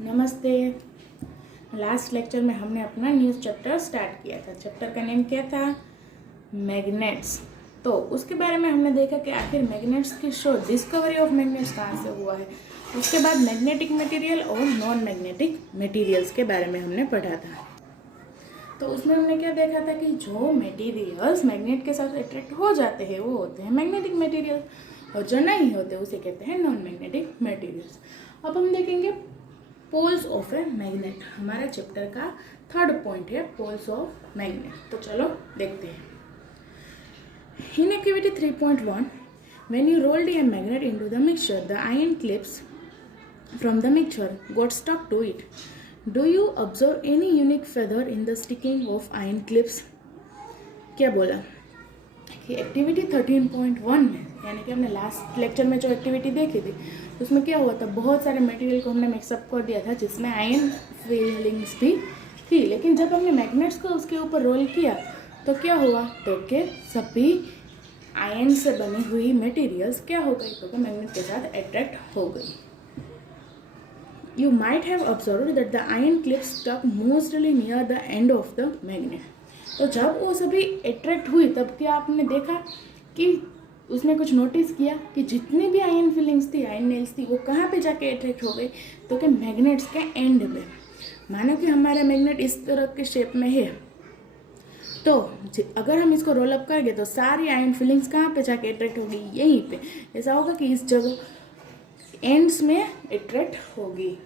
नमस्ते। Last lecture में हमने अपना न्यू चैप्टर स्टार्ट किया था। चैप्टर का नेम क्या था? मैग्नेट्स। तो उसके बारे में हमने देखा कि आखिर मैग्नेट्स की शोध, डिस्कवरी ऑफ मैग्नेट्स कहाँ से हुआ है। उसके बाद मैग्नेटिक मटेरियल और नॉन मैग्नेटिक मटेरियल्स के बारे में हमने पढ़ा था। तो उसमें हमने क्या देखा था कि जो मटेरियल्स मैग्नेट के साथ अट्रैक्ट हो जाते हैं वो होते हैं मैग्नेटिक मटेरियल, और जो नहीं होते उसे कहते हैं नॉन मैग्नेटिक मटेरियल्स। अब हम देखेंगे पोल्स ऑफ ए मैग्नेट। हमारा चैप्टर का थर्ड पॉइंट है पोल्स ऑफ मैग्नेट। तो चलो देखते हैं। In activity 3.1, when you rolled a magnet into the mixture, the iron clips from the mixture got stuck to it. Do you observe any unique feather in the sticking of iron clips? क्या बोला कि activity 13.1 में, यानी कि हमने last lecture में जो activity देखी थी उसमें क्या हुआ था, बहुत सारे मटेरियल को हमने मिक्सअप कर दिया था जिसमें आयन फीलिंग्स भी थी। लेकिन जब हमने मैग्नेट्स को उसके ऊपर रोल किया तो क्या हुआ, तो कि सभी आयन से बनी हुई मटेरियल्स क्या हो गई, तो मैग्नेट के साथ अट्रैक्ट हो गई। You might have observed that the iron clips stuck mostly near the end of the magnet. तो जब वो सभी अट्रैक्ट हुई तब क्या आपने देखा कि उसमें कुछ नोटिस किया कि जितनी भी आयन फीलिंग्स थी, आयन नेल्स थी, वो कहाँ पे जाके अट्रैक्ट हो गई, तो कि मैग्नेट्स के एंड पे। मानो कि हमारा मैग्नेट इस तरह के शेप में है, तो अगर हम इसको रोल अप करेंगे तो सारी आयन फीलिंग्स कहाँ पे जाके अट्रैक्ट होगी, यहीं पे। ऐसा होगा कि इस जगह एंड्स में अट्रैक्ट होगी।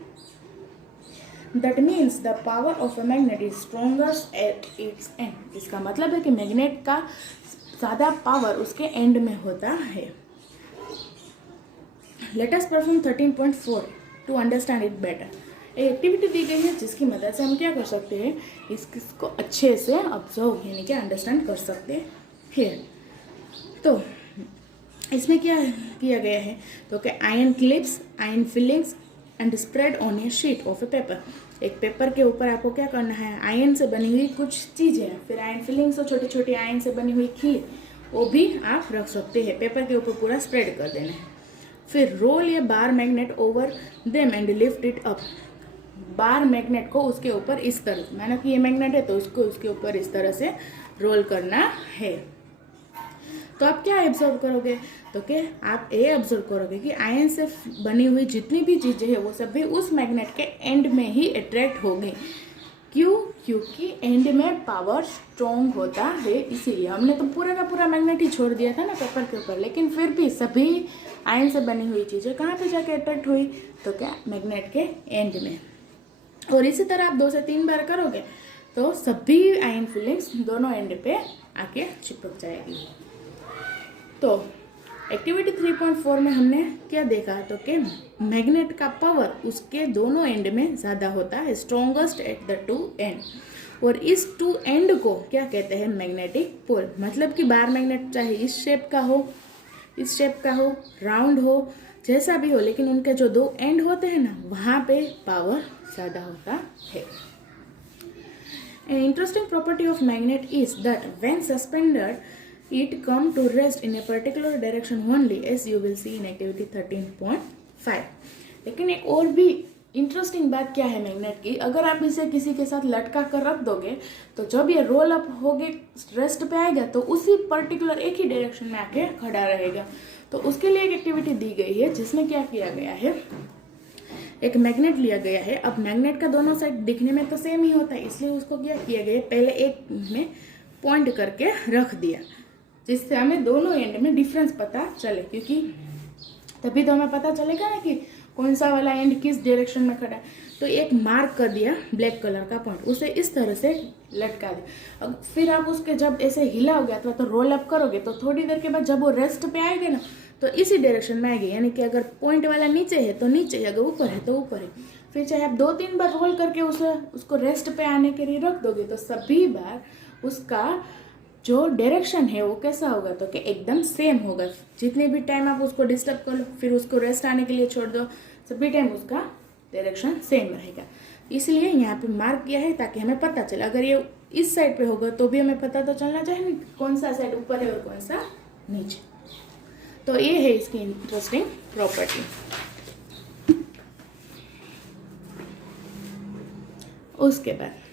That means the power of a magnet is strongest at its end. इसका मतलब है कि मैग्नेट का ज़्यादा पावर उसके एंड में होता है। Let us perform 13.4 to understand it better. एक एक्टिविटी दी गई है जिसकी मदद से हम क्या कर सकते हैं, इसको अच्छे से ऑब्जर्व यानी कि अंडरस्टैंड कर सकते हैं। तो इसमें क्या किया गया है, तो कि iron clips, iron filings and spread on a sheet of a paper. एक पेपर के ऊपर आपको क्या करना है, आयन से बनी हुई कुछ चीज़ें, फिर आयन फिलिंग्स और छोटी छोटी आयन से बनी हुई खील, वो भी आप रख सकते हैं। पेपर के ऊपर पूरा स्प्रेड कर देना है। फिर रोल ये bar magnet over them and lift it up. Bar magnet को उसके ऊपर इस तरह, मानो कि ये मैग्नेट है तो उसको उसके ऊपर इस तरह से रोल करना है। तो आप क्या ऑब्जर्व करोगे, तो कि आप ये ऑब्जर्व करोगे कि आयन से बनी हुई जितनी भी चीज़ें हैं वो सभी उस मैग्नेट के एंड में ही अट्रैक्ट होगी। क्यों? क्योंकि एंड में पावर स्ट्रॉन्ग होता है, इसीलिए। हमने तो पूरा का पूरा मैग्नेट ही छोड़ दिया था ना पेपर के ऊपर, लेकिन फिर भी सभी आयन से बनी हुई चीज़ें कहाँ पे जाके अट्रैक्ट हुई, तो क्या मैग्नेट के एंड में। और इसी तरह आप 2 से 3 बार करोगे तो सभी आयन फिलिंग्स दोनों एंड पे आके चिपक जाएगी। तो एक्टिविटी 3.4 में हमने क्या देखा, तो कि मैग्नेट का पावर उसके दोनों एंड में ज़्यादा होता है, strongest at the two and. और इस टू एंड को क्या कहते हैं, मैग्नेटिक पोल। मतलब कि बार मैग्नेट चाहे इस शेप का हो, इस शेप का हो, राउंड हो, जैसा भी हो, लेकिन उनके जो 2 एंड होते हैं ना, वहाँ पे पावर ज़्यादा होता है। An interesting property of magnet is that when suspended it come to rest in a particular direction only, as you will see in activity 13.5. लेकिन एक और भी इंटरेस्टिंग बात क्या है मैग्नेट की, अगर आप इसे किसी के साथ लटका कर रख दोगे तो जब ये रोल अप होके रेस्ट पे आएगा तो उसी पर्टिकुलर एक ही डायरेक्शन में आके खड़ा रहेगा। तो उसके लिए एक एक्टिविटी दी गई है जिसमें क्या किया गया है, एक मैग्नेट लिया गया है। अब मैग्नेट का दोनों साइड दिखने में तो सेम ही होता है, इसलिए उसको क्या किया गया, पहले एक में पॉइंट करके रख दिया जिससे हमें दोनों एंड में डिफरेंस पता चले, क्योंकि तभी तो हमें पता चलेगा ना कि कौन सा वाला एंड किस डायरेक्शन में खड़ा है। तो एक मार्क कर दिया ब्लैक कलर का पॉइंट, उसे इस तरह से लटका दिया। अब फिर आप उसके जब ऐसे हिलाओगे अथवा तो रोल अप करोगे तो थोड़ी देर के बाद जब वो रेस्ट पे आएगा ना तो इसी डायरेक्शन में आएगी, यानी कि अगर पॉइंट वाला नीचे है तो नीचे, अगर ऊपर है तो ऊपर है। फिर चाहे आप 2-3 बार रोल करके उसको रेस्ट पे आने के लिए रख दोगे तो सभी बार उसका जो डायरेक्शन है वो कैसा होगा, तो कि एकदम सेम होगा। जितने भी टाइम आप उसको डिस्टर्ब कर लो, फिर उसको रेस्ट आने के लिए छोड़ दो, सभी टाइम उसका डायरेक्शन सेम रहेगा। इसलिए यहाँ पे मार्क किया है ताकि हमें पता चले। अगर ये इस साइड पे होगा तो भी हमें पता तो चलना चाहिए कौन सा साइड ऊपर है और कौन सा नीचे। तो ये है इसकी इंटरेस्टिंग प्रॉपर्टी। उसके बाद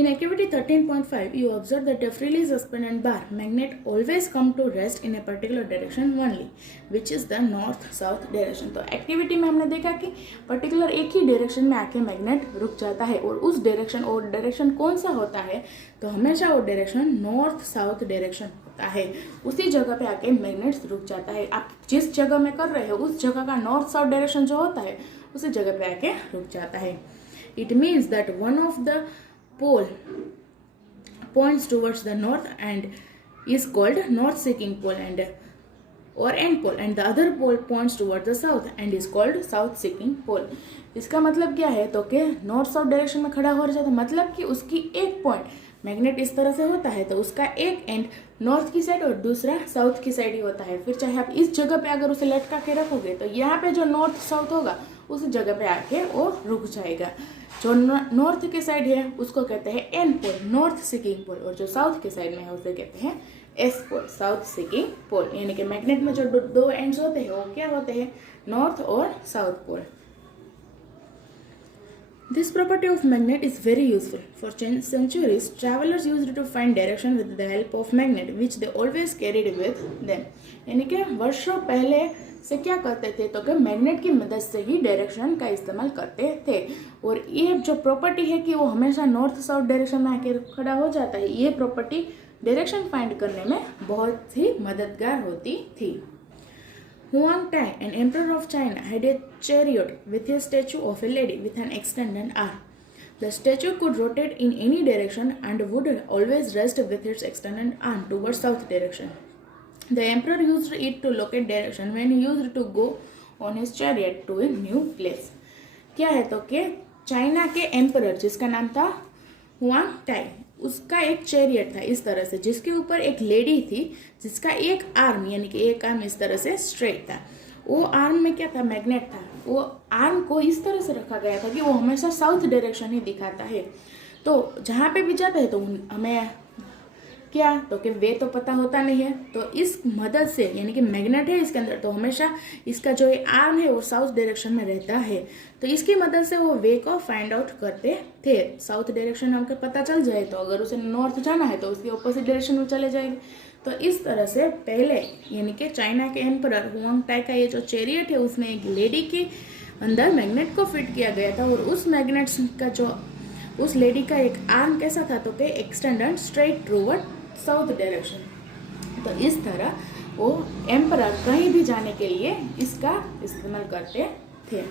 in activity 13.5 you observe that a freely suspended bar magnet always come to rest in a particular direction only which is the north south direction। तो एक्टिविटी में हमने देखा कि पर्टिकुलर एक ही डायरेक्शन में आके मैग्नेट रुक जाता है और उस डायरेक्शन और डायरेक्शन कौन सा होता है, तो हमेशा वो डायरेक्शन नॉर्थ साउथ डायरेक्शन होता है। उसी जगह पे आके मैग्नेट रुक जाता है। आप जिस जगह में कर रहे हो उस जगह का नॉर्थ साउथ डायरेक्शन जो होता है उसी जगह पे आके रुक जाता है। It means that one of the pole points towards the north and is called north seeking pole and or end pole and the other pole points towards the south and is called south seeking pole। इसका मतलब क्या है, तो कि north south direction में खड़ा हो जाता है, मतलब कि उसकी एक पॉइंट मैग्नेट इस तरह से होता है तो उसका एक एंड नॉर्थ की साइड और दूसरा साउथ की साइड ही होता है। फिर चाहे आप इस जगह पे अगर उसे लटका के रखोगे तो यहाँ पे जो नॉर्थ साउथ होगा उस जगह पे आके वो रुक जाएगा। जो नॉर्थ के साइड है उसको कहते हैं एन पोल नॉर्थ सीकिंग पोल और जो साउथ के साइड में है उसे कहते हैं एस पोल साउथ सीकिंग पोल। यानी कि मैग्नेट में जो दो एंड्स होते हैं वो क्या होते हैं, नॉर्थ और south pole. This property of magnet is very useful. For centuries, travelers used to find direction with the help of magnet, which they always carried with them. यानी कि वर्षों पहले से क्या करते थे, तो कि मैग्नेट की मदद से ही डायरेक्शन का इस्तेमाल करते थे। और ये जो प्रॉपर्टी है कि वो हमेशा नॉर्थ साउथ डायरेक्शन में आके खड़ा हो जाता है, ये प्रॉपर्टी डायरेक्शन फाइंड करने में बहुत ही मददगार होती थी। Huang Tai, an emperor of China, had a chariot with a statue of a lady with an extended arm. The statue could rotate in any direction and would always rest with its extended arm towards south direction. The emperor used it to locate direction when he used to go on his chariot to a new place. क्या है तो कि China के emperor जिसका नाम था Huang tie, उसका एक चैरियट था इस तरह से जिसके ऊपर एक लेडी थी जिसका एक आर्म यानी कि एक आर्म इस तरह से स्ट्रेट था। वो आर्म में क्या था, मैग्नेट था। वो आर्म को इस तरह से रखा गया था कि वो हमेशा साउथ डायरेक्शन ही दिखाता है। तो जहाँ पे भी जाते हैं तो हमें क्या, तो कि वे तो पता होता नहीं है, तो इस मदद से यानी कि मैग्नेट है इसके अंदर तो हमेशा इसका जो आर्म है वो साउथ डायरेक्शन में रहता है, तो इसकी मदद से वो वे को फाइंड आउट करते थे। साउथ डायरेक्शन हमको पता चल जाए तो अगर उसे नॉर्थ जाना है तो उसकी ऑपोजिट डायरेक्शन में चले जाएंगे। तो इस तरह से पहले यानी कि चाइना के एम्परर हुआंग टाई का ये जो चैरियट है उसमें एक लेडी के अंदर मैग्नेट को फिट किया गया था और उस मैग्नेट का जो उस लेडी का एक आर्म कैसा था, तो कि extended straight toward south direction. तो इस तरह वो एम्परर कहीं भी जाने के लिए इसका इस्तेमाल करते थे।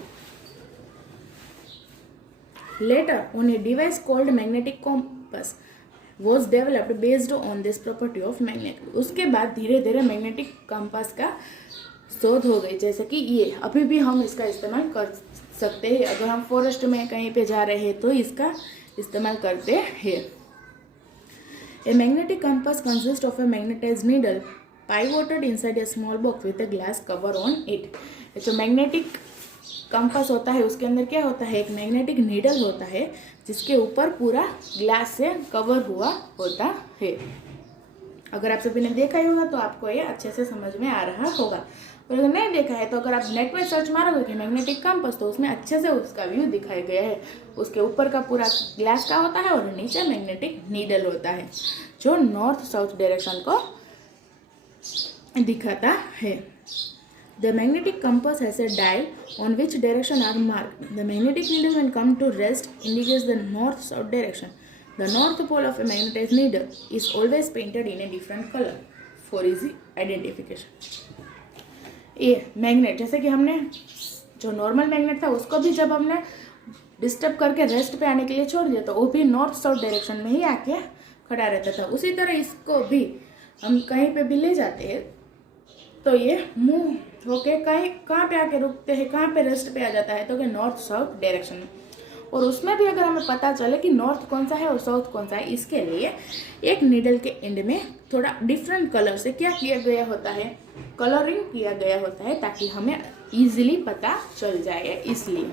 Later, on a device called magnetic compass was developed based on this property of magnet। उसके बाद धीरे धीरे मैग्नेटिक कंपास का शोध हो गई, जैसे कि ये अभी भी हम इसका इस्तेमाल कर सकते हैं। अगर हम फॉरेस्ट में कहीं पे जा रहे हैं तो इसका इस्तेमाल करते हैं। A magnetic compass consists of a magnetized needle pivoted inside a small box with a glass cover on it। जो मैग्नेटिक कंपास होता है उसके अंदर क्या होता है, एक मैग्नेटिक नीडल होता है जिसके ऊपर पूरा ग्लास से कवर हुआ होता है। अगर आप सभी ने देखा ही होगा तो आपको ये अच्छे से समझ में आ रहा होगा, और अगर नहीं देखा है तो अगर आप नेट में सर्च मारोगे कि मैग्नेटिक कंपास तो उसमें अच्छे से उसका व्यू दिखाया गया है। उसके ऊपर का पूरा ग्लास का होता है और नीचे मैग्नेटिक नीडल होता है जो नॉर्थ साउथ डायरेक्शन को दिखाता है। The magnetic compass has a dial on which direction are marked. The magnetic needle when come to rest indicates the north-south direction. The north pole of a magnetized needle is always painted in a different color for easy identification. ये magnet जैसे कि हमने जो normal magnet था उसको भी जब हमने डिस्टर्ब करके रेस्ट पे आने के लिए छोड़ दिया तो वो भी नॉर्थ साउथ डायरेक्शन में ही आके खड़ा रहता था। उसी तरह इसको भी हम कहीं पे भी ले जाते हैं तो ये मूव होके कहाँ पे आके रुकते हैं, कहाँ पे रेस्ट पे आ जाता है, तो कि नॉर्थ साउथ डायरेक्शन में। और उसमें भी अगर हमें पता चले कि नॉर्थ कौन सा है और साउथ कौन सा है, इसके लिए एक नीडल के एंड में थोड़ा डिफरेंट कलर से क्या किया गया होता है, कलरिंग किया गया होता है ताकि हमें इजीली पता चल जाए। इसलिए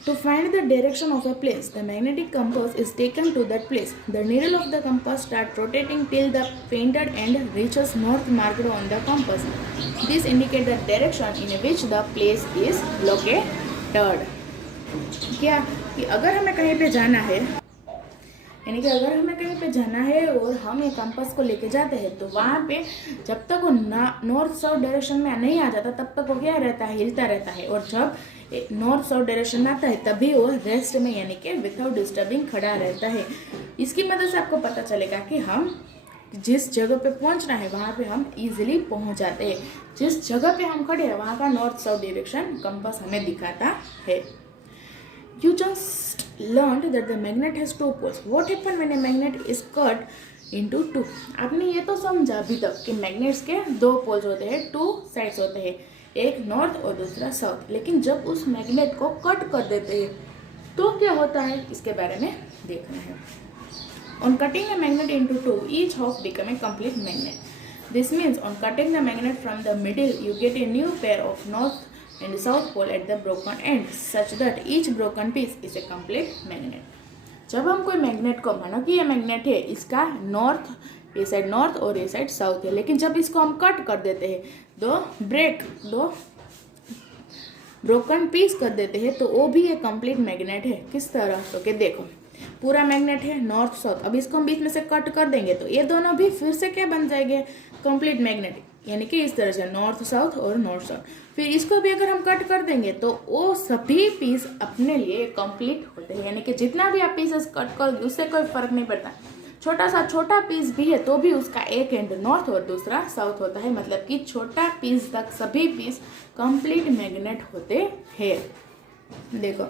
To find the direction of a place, the magnetic compass is taken to that place. The needle of the compass starts rotating till the painted end reaches north marked on the compass. This indicates the direction in which the place is located. क्या कि अगर हमें कहीं पे जाना है, यानी कि अगर हमें कहीं पे जाना है और हम ये कंपास को लेके जाते हैं तो वहाँ पे जब तक वो नॉर्थ साउथ डायरेक्शन में नहीं आ जाता तब तक वो क्या रहता है, हिलता रहता है। और जब नॉर्थ साउथ डायरेक्शन में आता है तभी वो रेस्ट में यानी कि विदाउट डिस्टर्बिंग खड़ा रहता है। इसकी मदद से आपको पता चलेगा कि हम जिस जगह पे पहुंचना है वहाँ पे हम इजीली पहुंच जाते हैं। जिस जगह पे हम खड़े हैं वहाँ का नॉर्थ साउथ डायरेक्शन कंपास हमें दिखाता है। You just learned that the magnet has two poles. What happens when a magnet is cut into two? आपने ये तो समझा अभी तक कि मैग्नेट्स के दो पोल्स होते हैं, टू साइड्स होते हैं, एक नॉर्थ और दूसरा साउथ। लेकिन जब उस मैग्नेट को कट कर देते हैं तो क्या होता है, इसके बारे में देखना है। On cutting a magnet into two, each half become a complete magnet. This means on cutting the magnet from the middle, you get a new pair of north and south pole at the broken end, such that each broken piece is a complete magnet. जब हम कोई magnet को, मानो कि ये magnet है, इसका north, ये साइड नॉर्थ और ये साइड साउथ है, लेकिन जब इसको हम कट कर देते हैं, दो ब्रोकन पीस कर देते हैं तो वो भी एक कंप्लीट मैग्नेट है। किस तरह, तो कि देखो पूरा मैग्नेट है नॉर्थ साउथ, अब इसको हम बीच में से कट कर देंगे तो ये दोनों भी फिर से क्या बन जाएंगे, कंप्लीट मैग्नेट। यानी कि इस तरह से नॉर्थ साउथ और नॉर्थ साउथ। फिर इसको भी अगर हम कट कर देंगे तो वो सभी पीस अपने लिए कंप्लीट होते हैं। यानी कि जितना भी आप पीसेस कट करोगे उससे कोई फर्क नहीं पड़ता, छोटा पीस भी है तो भी उसका एक एंड नॉर्थ और दूसरा साउथ होता है। मतलब कि छोटा पीस तक सभी पीस कंप्लीट मैग्नेट होते हैं। देखो,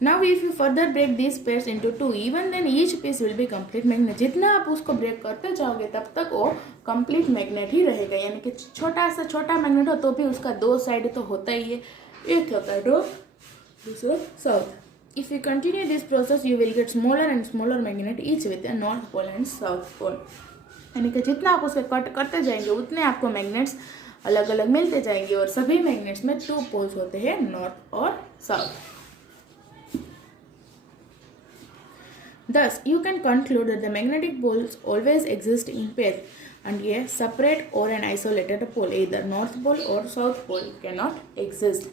now if you further break these pairs into two, even then each piece will be complete magnet. जितना आप उसको ब्रेक करते जाओगे तब तक वो कंप्लीट मैग्नेट ही रहेगा। यानी कि छोटा से छोटा मैग्नेट हो तो भी उसका दो साइड तो होता ही है, एक होता है नॉर्थ, दूसरा south. If you continue this process, you will get smaller and smaller magnet each with a north pole and south pole. यानी कि जितना आप उसे कट करते जाएंगे उतने आपको मैग्नेट्स अलग अलग मिलते जाएंगे और सभी मैग्नेट्स में टू पोल्स होते हैं, नॉर्थ और south. Thus, you can conclude that the magnetic poles always exist in pairs, and a separate or an isolated pole, either north pole or south pole, cannot exist.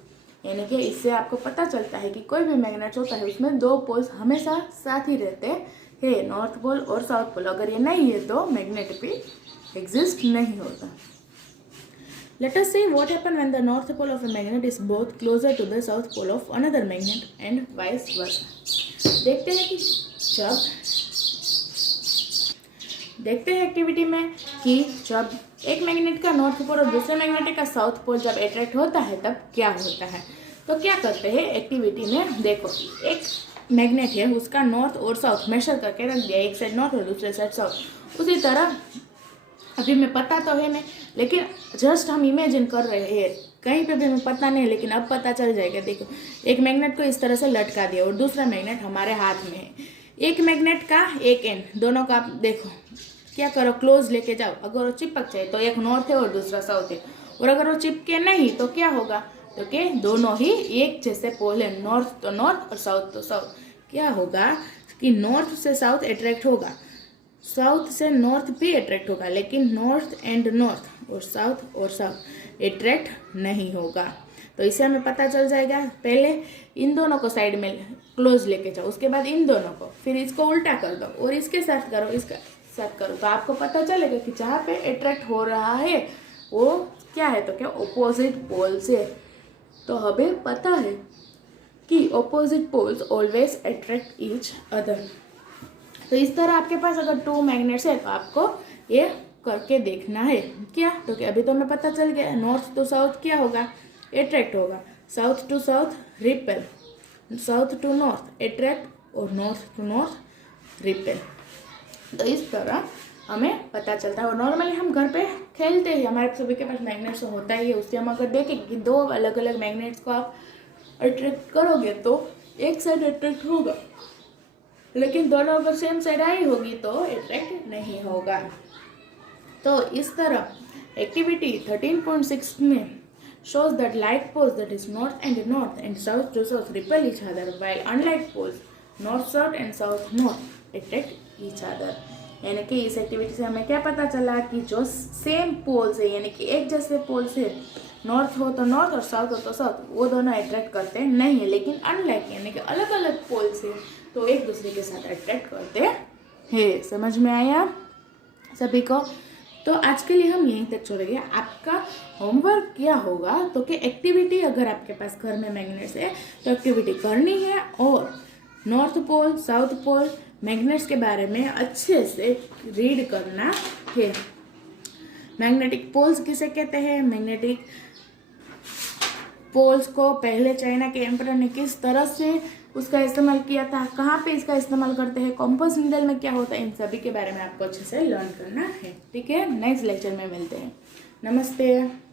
यानी कि इससे आपको पता चलता है कि कोई भी मैग्नेट होता है उसमें दो पोल्स हमेशा साथ ही रहते हैं, नॉर्थ पोल और साउथ पोल। अगर ये नहीं है तो मैग्नेट भी एग्जिस्ट नहीं होता। Let us see what happens when the north pole of a magnet is both closer to the south pole of another magnet and vice versa. देखते हैं एक्टिविटी में कि जब एक मैग्नेट का नॉर्थ पोल और दूसरे मैग्नेट का साउथ पोल जब अट्रैक्ट होता है तब क्या होता है। तो क्या करते हैं एक्टिविटी में, देखो एक मैग्नेट है उसका नॉर्थ और साउथ मेजर करके रख दिया, एक साइड नॉर्थ और दूसरे साइड साउथ। उसी तरह अभी मैं पता तो है नहीं, लेकिन जस्ट हम इमेजिन कर रहे हैं, कहीं पे भी हमें पता नहीं है लेकिन अब पता चल जाएगा। देखो एक मैग्नेट को इस तरह से लटका दिया और दूसरा मैग्नेट हमारे हाथ में है, एक मैग्नेट का एक एंड, दोनों का आप देखो क्या करो, क्लोज लेके जाओ। अगर वो चिपक जाए तो एक नॉर्थ है और दूसरा साउथ है, और अगर वो चिपके नहीं तो क्या होगा, तो कि दोनों ही एक जैसे पोल है, नॉर्थ तो नॉर्थ और साउथ तो साउथ। क्या होगा कि नॉर्थ से साउथ अट्रैक्ट होगा, साउथ से नॉर्थ भी अट्रैक्ट होगा, लेकिन नॉर्थ एंड नॉर्थ और साउथ अट्रैक्ट नहीं होगा। तो इससे हमें पता चल जाएगा, पहले इन दोनों को साइड में क्लोज लेके जाओ, उसके बाद इन दोनों को, फिर इसको उल्टा कर दो और इसके साथ करो, इसका साथ करो, तो आपको पता चलेगा कि जहाँ पे अट्रैक्ट हो रहा है वो क्या है, तो क्या ऑपोजिट पोल से। तो हमें पता है कि opposite poles always attract each other. तो इस तरह आपके पास अगर टू मैग्नेट्स है तो आपको ये करके देखना है। क्या, तो क्या अभी तो हमें पता चल गया, नॉर्थ टू साउथ क्या होगा, अट्रैक्ट होगा, south to south repel, south to north attract और नॉर्थ टू नॉर्थ रिपेल। तो इस तरह हमें पता चलता है। और नॉर्मली हम घर पे खेलते हैं, हमारे सभी के पास मैग्नेट्स होता ही है, उससे हम अगर देखें कि दो अलग अलग मैग्नेट्स को आप अट्रैक्ट करोगे तो एक साइड अट्रैक्ट होगा, लेकिन दोनों अगर सेम साइड आई होगी तो अट्रैक्ट नहीं होगा। तो इस तरह एक्टिविटी 13.6 में shows that like poles, that is north and south to south, repel each other, while unlike poles north south and south north attract each other। यानी कि इस एक्टिविटी से हमें क्या पता चला कि जो सेम पोल्स है, यानी कि एक जैसे पोल्स है, नॉर्थ हो तो नॉर्थ और साउथ हो तो साउथ, वो दोनों अट्रैक्ट करते नहीं है, लेकिन अनलाइक यानी कि अलग अलग पोल से तो एक दूसरे के साथ अट्रैक्ट करते हैं। समझ में आया सभी को? तो आज के लिए हम यहीं तक छोड़ेंगे। आपका होमवर्क क्या होगा तो कि एक्टिविटी, अगर आपके पास घर में मैग्नेट्स है तो एक्टिविटी करनी है और north pole south pole magnets के बारे में अच्छे से रीड करना है। मैग्नेटिक पोल्स किसे कहते हैं, मैग्नेटिक पोल्स को पहले चाइना के एम्परर ने किस तरह से उसका इस्तेमाल किया था, कहाँ पे इसका इस्तेमाल करते हैं, कॉम्पास नीडल में क्या होता है, इन सभी के बारे में आपको अच्छे से लर्न करना है। ठीक है, नेक्स्ट लेक्चर में मिलते हैं। नमस्ते।